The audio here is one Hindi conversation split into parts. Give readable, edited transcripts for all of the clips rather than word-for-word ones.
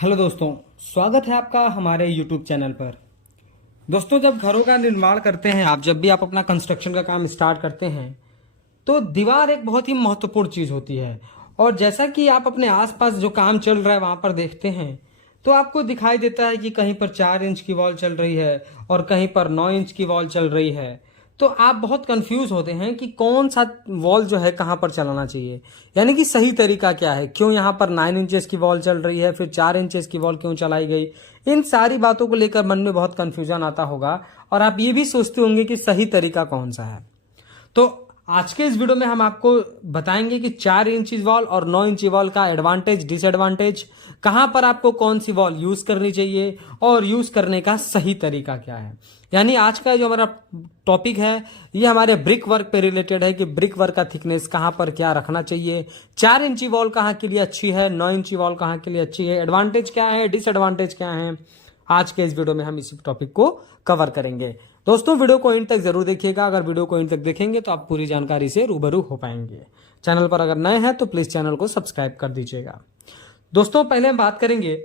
हेलो दोस्तों, स्वागत है आपका हमारे YouTube चैनल पर। दोस्तों, जब घरों का निर्माण करते हैं जब भी आप अपना कंस्ट्रक्शन का काम स्टार्ट करते हैं तो दीवार एक बहुत ही महत्वपूर्ण चीज़ होती है। और जैसा कि आप अपने आसपास जो काम चल रहा है वहाँ पर देखते हैं तो आपको दिखाई देता है कि कहीं पर 4 इंच की वॉल चल रही है और कहीं पर 9 इंच की वॉल चल रही है। तो आप बहुत कंफ्यूज होते हैं कि कौन सा वॉल जो है कहाँ पर चलाना चाहिए, यानी कि सही तरीका क्या है, क्यों यहाँ पर 9 इंचेस की वॉल चल रही है, फिर 4 इंचेस की वॉल क्यों चलाई गई। इन सारी बातों को लेकर मन में बहुत कंफ्यूजन आता होगा और आप ये भी सोचते होंगे कि सही तरीका कौन सा है। तो आज के इस वीडियो में हम आपको बताएंगे कि 4 इंच वॉल और 9 इंच वॉल का एडवांटेज डिसएडवांटेज, कहां पर आपको कौन सी वॉल यूज करनी चाहिए और यूज करने का सही तरीका क्या है। यानी आज का जो हमारा टॉपिक है ये हमारे ब्रिक वर्क पे रिलेटेड है कि ब्रिक वर्क का थिकनेस कहां पर क्या रखना चाहिए, 4 इंच वॉल कहां के लिए अच्छी है, 9 इंच वॉल कहां के लिए अच्छी है, एडवांटेज क्या है, डिसएडवांटेज क्या है। आज के इस वीडियो में हम इसी टॉपिक को कवर करेंगे। दोस्तों, वीडियो को एंड तक जरूर देखिएगा। अगर वीडियो को एंड तक देखेंगे तो आप पूरी जानकारी से रूबरू हो पाएंगे। चैनल पर अगर नए हैं तो प्लीज चैनल को सब्सक्राइब कर दीजिएगा। दोस्तों, पहले हम बात करेंगे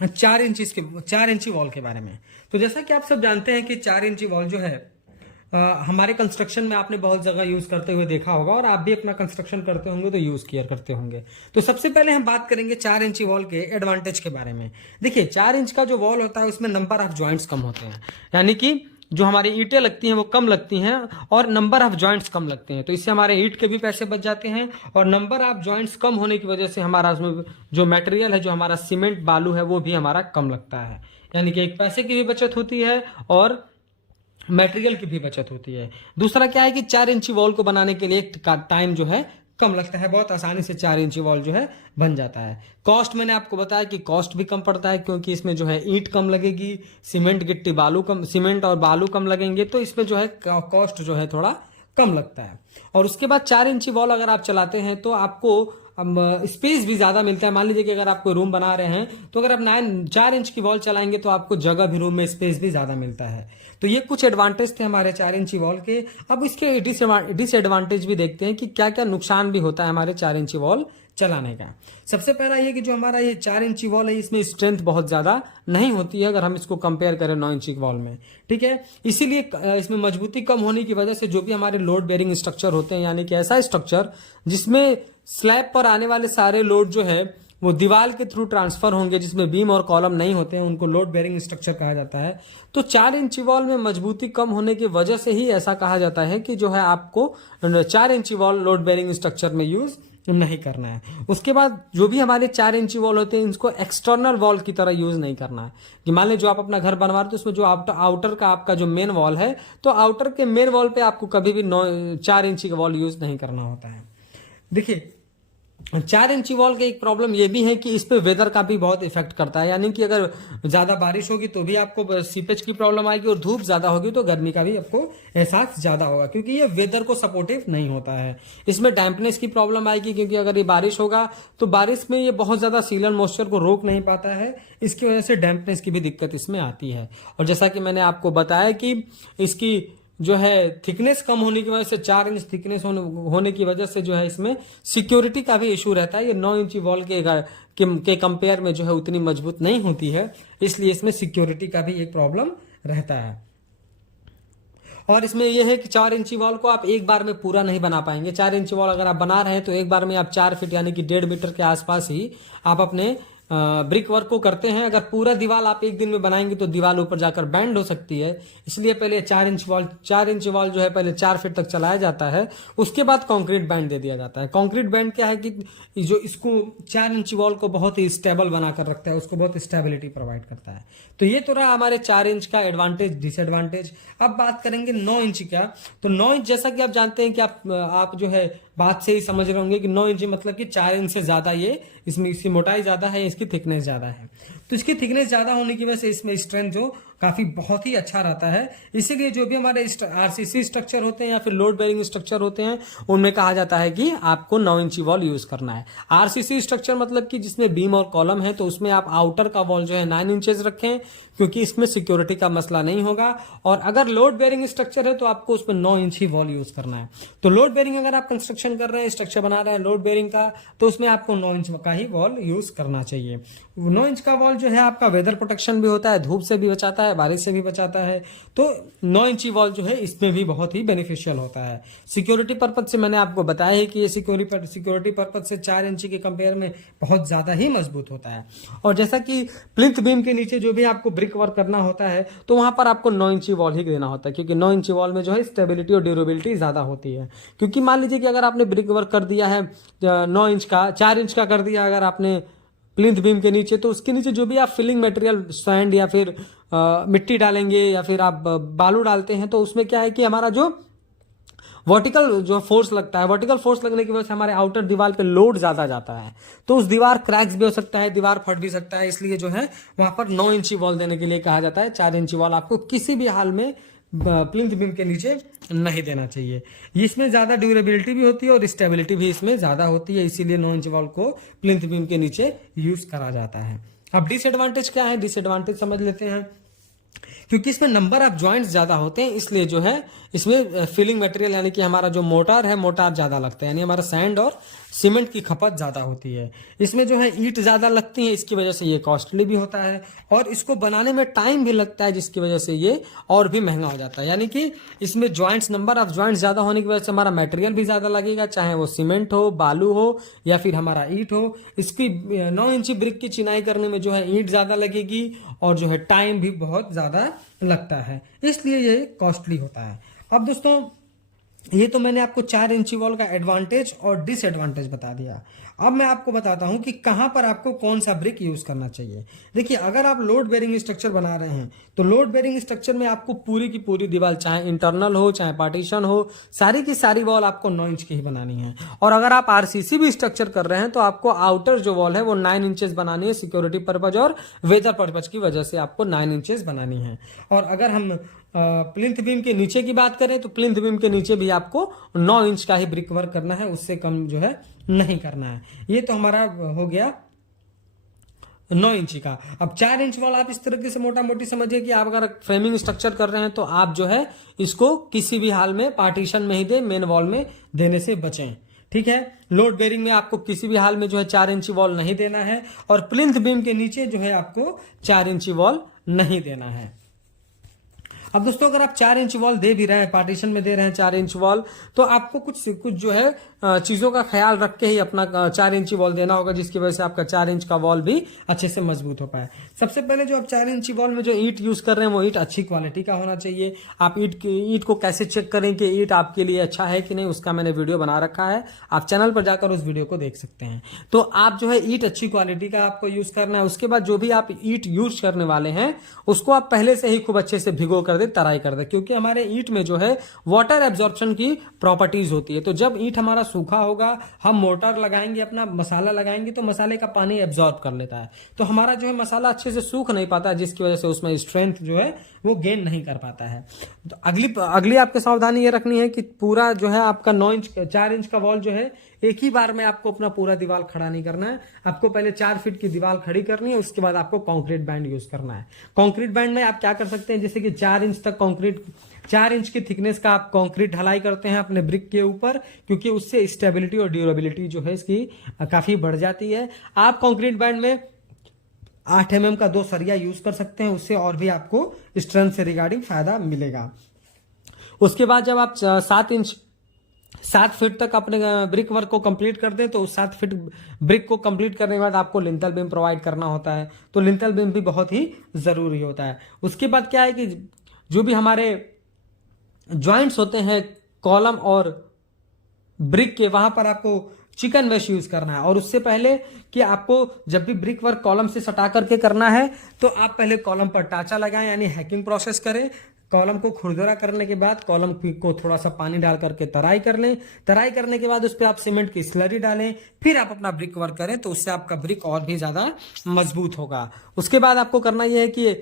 4 इंची वॉल के बारे में। तो जैसा कि आप सब जानते हैं कि 4 इंची वॉल जो है हमारे कंस्ट्रक्शन में आपने बहुत जगह यूज करते हुए देखा होगा और आप भी अपना कंस्ट्रक्शन करते होंगे तो यूज किया करते होंगे। तो सबसे पहले हम बात करेंगे 4 इंची वॉल के एडवांटेज के बारे में। देखिए, 4 इंच का जो वॉल होता है उसमें नंबर ऑफ जॉइंट्स कम होते हैं, यानी कि जो हमारी ईंटें लगती हैं वो कम लगती हैं और नंबर ऑफ जॉइंट्स कम लगते हैं। तो इससे हमारे ईंट के भी पैसे बच जाते हैं और नंबर ऑफ जॉइंट्स कम होने की वजह से हमारा उसमें जो मटेरियल है, जो हमारा सीमेंट बालू है, वो भी हमारा कम लगता है। यानी कि एक पैसे की भी बचत होती है और मटेरियल की भी बचत होती है। दूसरा क्या है कि 4 इंची वॉल को बनाने के लिए टाइम जो है कम लगता है, बहुत आसानी से 4 इंची वॉल जो है बन जाता है। कॉस्ट मैंने आपको बताया कि कॉस्ट भी कम पड़ता है क्योंकि इसमें जो है ईंट कम लगेगी, सीमेंट गिट्टी बालू कम, सीमेंट और बालू कम लगेंगे, तो इसमें जो है कॉस्ट जो है थोड़ा कम लगता है। और उसके बाद 4 इंची वॉल अगर आप चलाते हैं तो आपको स्पेस भी ज्यादा मिलता है। मान लीजिए कि अगर आप कोई रूम बना रहे हैं तो अगर आप 4 इंच की वॉल चलाएंगे तो आपको जगह भी, रूम में स्पेस भी ज्यादा मिलता है। तो ये कुछ एडवांटेज थे हमारे 4 इंची वॉल के। अब इसके डिसएडवांटेज भी देखते हैं कि क्या क्या नुकसान भी होता है हमारे 4 इंची वॉल चलाने का। सबसे पहला ये कि जो हमारा ये 4 इंची वॉल है इसमें स्ट्रेंथ बहुत ज्यादा नहीं होती है अगर हम इसको कंपेयर करें 9 इंची वॉल में, ठीक है। इसीलिए इसमें मजबूती कम होने की वजह से जो भी हमारे लोड बेरिंग स्ट्रक्चर होते हैं, यानी कि ऐसा स्ट्रक्चर जिसमें स्लैब पर आने वाले सारे लोड जो है वो दीवार के थ्रू ट्रांसफर होंगे, जिसमें बीम और कॉलम नहीं होते हैं, उनको लोड बेरिंग स्ट्रक्चर कहा जाता है। तो 4 इंची वॉल में मजबूती कम होने की वजह से ही ऐसा कहा जाता है कि जो है आपको 4 इंची वॉल लोड बेरिंग स्ट्रक्चर में यूज नहीं करना है। उसके बाद जो भी हमारे 4 इंची वॉल होते हैं इनको एक्सटर्नल वॉल की तरह यूज नहीं करना है। कि मान लीजिए जो आप अपना घर बनवा रहे हो तो उसमें जो आउटर का आपका जो मेन वॉल है, तो आउटर के मेन वॉल पे आपको कभी भी 4 इंची का वॉल यूज नहीं करना होता है। देखिए, 4 इंची वॉल का एक प्रॉब्लम ये भी है कि इस पे वेदर का भी बहुत इफेक्ट करता है, यानी कि अगर ज्यादा बारिश होगी तो भी आपको सीपेज की प्रॉब्लम आएगी और धूप ज्यादा होगी तो गर्मी का भी आपको एहसास ज्यादा होगा, क्योंकि ये वेदर को सपोर्टिव नहीं होता है। इसमें डैम्पनेस की प्रॉब्लम आएगी क्योंकि अगर ये बारिश होगा तो बारिश में ये बहुत ज्यादा सीलन मॉइस्चर को रोक नहीं पाता है, इसकी वजह से डैम्पनेस की भी दिक्कत इसमें आती है। और जैसा कि मैंने आपको बताया कि इसकी जो है थिकनेस कम होने की वजह से, 4 इंच थिकनेस होने की वजह से जो है इसमें सिक्योरिटी का भी इशू रहता है। ये 9 इंची वॉल के कंपेयर में जो है उतनी मजबूत नहीं होती है, इसलिए इसमें सिक्योरिटी का भी एक प्रॉब्लम रहता है। और इसमें यह है कि 4 इंची वॉल को आप एक बार में पूरा नहीं बना पाएंगे। 4 इंची वॉल अगर आप बना रहे हैं तो एक बार में आप 4 फीट यानी कि 1.5 मीटर के आसपास ही आप अपने ब्रिक वर्क को करते हैं। अगर पूरा दीवार आप एक दिन में बनाएंगे तो दीवार ऊपर जाकर बैंड हो सकती है, इसलिए पहले 4 इंच वॉल जो है पहले 4 फीट तक चलाया जाता है, उसके बाद कंक्रीट बैंड दे दिया जाता है। कंक्रीट बैंड क्या है कि जो इसको 4 इंची वॉल को बहुत ही स्टेबल बनाकर रखता है, उसको बहुत स्टेबिलिटी प्रोवाइड करता है। तो ये तो रहा हमारे 4 इंच का एडवांटेज डिसएडवांटेज। अब बात करेंगे 9 इंच का। तो 9 इंच, जैसा कि आप जानते हैं कि आप जो है बात से ही समझ रहे होंगे कि 9 इंच मतलब कि 4 इंच से ज्यादा ये इसमें इसकी मोटाई ज्यादा है, इसकी थिकनेस ज्यादा है। तो इसकी थिकनेस ज्यादा होने की वजह से इसमें स्ट्रेंथ जो काफी बहुत ही अच्छा रहता है। इसीलिए जो भी हमारे आरसीसी स्ट्रक्चर होते हैं या फिर लोड बेरिंग स्ट्रक्चर होते हैं उनमें कहा जाता है कि आपको 9 इंची वॉल यूज करना है। आरसीसी स्ट्रक्चर मतलब कि जिसमें बीम और कॉलम है, तो उसमें आप आउटर का वॉल जो है 9 इंचेस रखें, क्योंकि इसमें सिक्योरिटी का मसला नहीं होगा। और अगर लोड बेरिंग स्ट्रक्चर है तो आपको उसमें 9 इंच ही वॉल यूज करना है। तो लोड बेरिंग अगर आप कंस्ट्रक्शन कर रहे हैं, स्ट्रक्चर बना रहे हैं लोड बेरिंग का, तो उसमें आपको 9 इंच का ही वॉल यूज करना चाहिए। 9 इंच का वॉल जो है आपका वेदर प्रोटेक्शन भी होता है, धूप से भी बचाता है, बारिश से भी बचाता है। तो 9 इंची वॉल जो है इसमें भी बहुत ही बेनिफिशियल होता है। सिक्योरिटी पर्पज से मैंने आपको बताया है कि ये सिक्योरिटी पर्पज से 4 इंची के कंपेयर में बहुत ज्यादा ही मजबूत होता है। और जैसा कि प्लिंथ बीम के नीचे जो भी आपको ब्रिक वर्क करना होता है, तो वहां पर आपको 9 इंची वॉल ही देना होता है, क्योंकि 9 इंची वॉल में जो है स्टेबिलिटी और ड्यूरेबिलिटी ज्यादा होती है। क्योंकि मान लीजिए कि अगर आपने ब्रिक वर्क कर दिया है 9 इंच का, 4 इंच का कर दिया अगर आपने प्लिंथ बीम के नीचे, तो उसके नीचे जो भी आप फिलिंग मटेरियल सैंड या फिर मिट्टी डालेंगे या फिर आप बालू डालते हैं, तो उसमें क्या है कि हमारा जो वर्टिकल जो फोर्स लगता है, वर्टिकल फोर्स लगने की वजह से हमारे आउटर दीवार पे लोड ज्यादा जाता है, तो उस दीवार क्रैक्स भी हो सकता है, दीवार फट भी सकता है। इसलिए जो है वहां पर 9 इंची वॉल देने के लिए कहा जाता है। 4 इंची वॉल आपको किसी भी हाल में प्लिंथ बीम के नीचे नहीं देना चाहिए। इसमें ज्यादा ड्यूरेबिलिटी भी होती है और स्टेबिलिटी भी इसमें ज्यादा होती है, इसीलिए 9 इंच वॉल को प्लिंथ बीम के नीचे यूज करा जाता है। अब डिसएडवांटेज क्या है, डिसएडवांटेज समझ लेते हैं। क्योंकि इसमें नंबर ऑफ ज्वाइंट्स ज्यादा होते हैं, इसलिए जो है इसमें फिलिंग मटेरियल यानी कि हमारा जो मोटार है, मोटार ज्यादा लगता है, यानी हमारा सैंड और सीमेंट की खपत ज्यादा होती है। इसमें जो है ईंट ज्यादा लगती है, इसकी वजह से ये कॉस्टली भी होता है और इसको बनाने में टाइम भी लगता है, जिसकी वजह से ये और भी महंगा हो जाता है। यानी कि इसमें ज्वाइंट्स, नंबर ऑफ ज्वाइंट्स ज्यादा होने की वजह से हमारा मटेरियल भी ज्यादा लगेगा, चाहे वो सीमेंट हो, बालू हो या फिर हमारा ईंट हो। इसकी 9 इंची ब्रिक की चिनाई करने में जो है ईंट ज्यादा लगेगी और जो है टाइम भी बहुत ज्यादा लगता है, इसलिए ये कॉस्टली होता है। अब दोस्तों ये तो मैंने आपको 4 इंची वॉल का एडवांटेज और डिसएडवांटेज बता दिया। अब मैं आपको बताता हूं कि कहां पर आपको कौन सा ब्रिक यूज करना चाहिए। देखिए, अगर आप लोड बेरिंग स्ट्रक्चर बना रहे हैं तो लोड बेरिंग स्ट्रक्चर में आपको पूरी की पूरी दीवार, चाहे इंटरनल हो चाहे पार्टीशन हो, सारी की सारी वॉल आपको 9 इंच की ही बनानी है। और अगर आप आरसीसी भी स्ट्रक्चर कर रहे हैं तो आपको आउटर जो वॉल है वो 9 इंचेस बनानी है, सिक्योरिटी पर्पज और वेदर पर्पज की वजह से आपको 9 इंचेस बनानी है। और अगर हम प्लिंथ बीम के नीचे की बात करें तो प्लिंथ बीम के नीचे भी आपको 9 इंच का ही ब्रिक वर्क करना है, उससे कम जो है नहीं करना है। ये तो हमारा हो गया 9 इंची का। अब 4 इंच वॉल आप इस तरीके से मोटा मोटी समझिए कि आप अगर फ्रेमिंग स्ट्रक्चर कर रहे हैं तो आप जो है इसको किसी भी हाल में पार्टीशन में ही दे, मेन वॉल में देने से बचें। ठीक है, लोड बेरिंग में आपको किसी भी हाल में जो है 4 इंची वॉल नहीं देना है और प्लिंथ बीम के नीचे जो है आपको 4 इंची वॉल नहीं देना है। अब दोस्तों अगर आप 4 इंच वॉल दे भी रहे हैं, पार्टीशन में दे रहे हैं 4 इंच वॉल, तो आपको कुछ जो है चीजों का ख्याल रख के ही अपना 4 इंची वॉल देना होगा, जिसकी वजह से आपका 4 इंच का वॉल भी अच्छे से मजबूत हो पाए। सबसे पहले जो आप 4 इंची वॉल में जो ईंट यूज कर रहे हैं वो ईंट अच्छी क्वालिटी का होना चाहिए। आप ईंट को कैसे चेक करें कि ईंट आपके लिए अच्छा है कि नहीं, उसका मैंने वीडियो बना रखा है, आप चैनल पर जाकर उस वीडियो को देख सकते हैं। तो आप जो है ईंट अच्छी क्वालिटी का आपको यूज करना है। उसके बाद जो भी आप ईंट यूज करने वाले हैं उसको आप पहले से ही खूब अच्छे से भिगो कर दे, तराई कर दे, क्योंकि हमारे ईंट में जो है वाटर एब्जॉर्प्शन की प्रॉपर्टीज होती है। तो जब ईंट हमारा सूखा होगा, हम मोटर लगाएंगे, अपना मसाला लगाएंगे, तो मसाले का पानी एब्जॉर्ब कर लेता है, तो हमारा जो है मसाला अच्छे से सूख नहीं पाता, जिसकी वजह से उसमें स्ट्रेंथ जो है वो गेन नहीं कर पाता है। तो अगली आपको सावधानी ये रखनी है कि पूरा जो है आपका 4 इंच का वॉल जो है एक ही बार में आपको अपना पूरा दीवार खड़ा नहीं करना है। आपको पहले 4 फीट की दीवार खड़ी करनी है, उसके बाद आपको कंक्रीट बैंड यूज करना है। कंक्रीट बैंड में आप क्या कर सकते हैं, जैसे कि 4 इंच तक कंक्रीट, 4 इंच की थिकनेस का आप कंक्रीट ढलाई करते हैं अपने ब्रिक के ऊपर, क्योंकि उससे स्टेबिलिटी और ड्यूरेबिलिटी जो है इसकी काफी बढ़ जाती है। आप कंक्रीट बैंड में 8 mm का 2 सरिया यूज कर सकते हैं, उससे और भी आपको स्ट्रेंथ से रिगार्डिंग फायदा मिलेगा। उसके बाद जब आप 7 फीट तक अपने ब्रिक वर्क को कंप्लीट कर दें, तो उस 7 फीट ब्रिक को कंप्लीट करने के बाद आपको लिंटल बीम प्रोवाइड करना होता है। तो लिंटल बीम भी बहुत ही जरूरी होता है। उसके बाद क्या है कि जो भी हमारे जॉइंट्स होते हैं कॉलम और ब्रिक के, वहां पर आपको चिकन मैश यूज करना है। और उससे पहले कि आपको जब भी ब्रिक वर्क कॉलम से सटा करके करना है, तो आप पहले कॉलम पर टाचा लगाएं, यानी हैकिंग प्रोसेस करें, कॉलम को खुरदुरा करने के बाद कॉलम को थोड़ा सा पानी डाल करके तराई कर लें। तराई करने के बाद उस पर आप सीमेंट की स्लरी डालें, फिर आप अपना ब्रिक वर्क करें, तो उससे आपका ब्रिक और भी ज्यादा मजबूत होगा। उसके बाद आपको करना यह है कि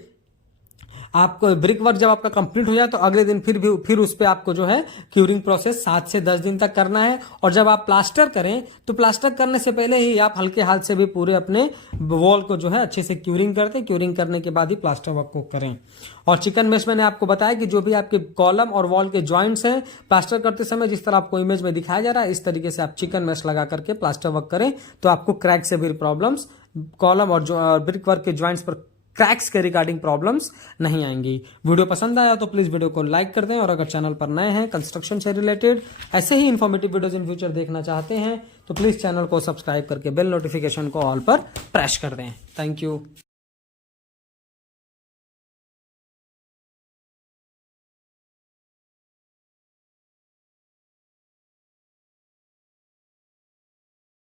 आपको ब्रिक वर्क जब आपका कंप्लीट हो जाए तो अगले दिन फिर उस पे आपको जो है क्यूरिंग प्रोसेस 7 से 10 दिन तक करना है। और जब आप प्लास्टर करें तो प्लास्टर करने से पहले ही आप हल्के हाथ से भी पूरे अपने वॉल को जो है अच्छे से क्यूरिंग करते, क्यूरिंग करने के बाद ही प्लास्टर वर्क को करें। और चिकन मेश मैंने आपको बताया कि जो भी आपके कॉलम और वॉल के जॉइंट्स हैं, प्लास्टर करते समय जिस तरह आपको इमेज में दिखाया जा रहा है, इस तरीके से आप चिकन मेश लगा करके प्लास्टर वर्क करें तो आपको क्रैक से भी प्रॉब्लम्स, कॉलम और ब्रिक वर्क के ज्वाइंट्स पर क्रैक्स के रिगार्डिंग प्रॉब्लम्स नहीं आएंगी। वीडियो पसंद आया तो प्लीज वीडियो को लाइक कर दें, और अगर चैनल पर नए हैं कंस्ट्रक्शन से रिलेटेड ऐसे ही इंफॉर्मेटिव वीडियोस इन फ्यूचर देखना चाहते हैं तो प्लीज चैनल को सब्सक्राइब करके बेल नोटिफिकेशन को ऑल पर प्रेस कर दें। Thank you.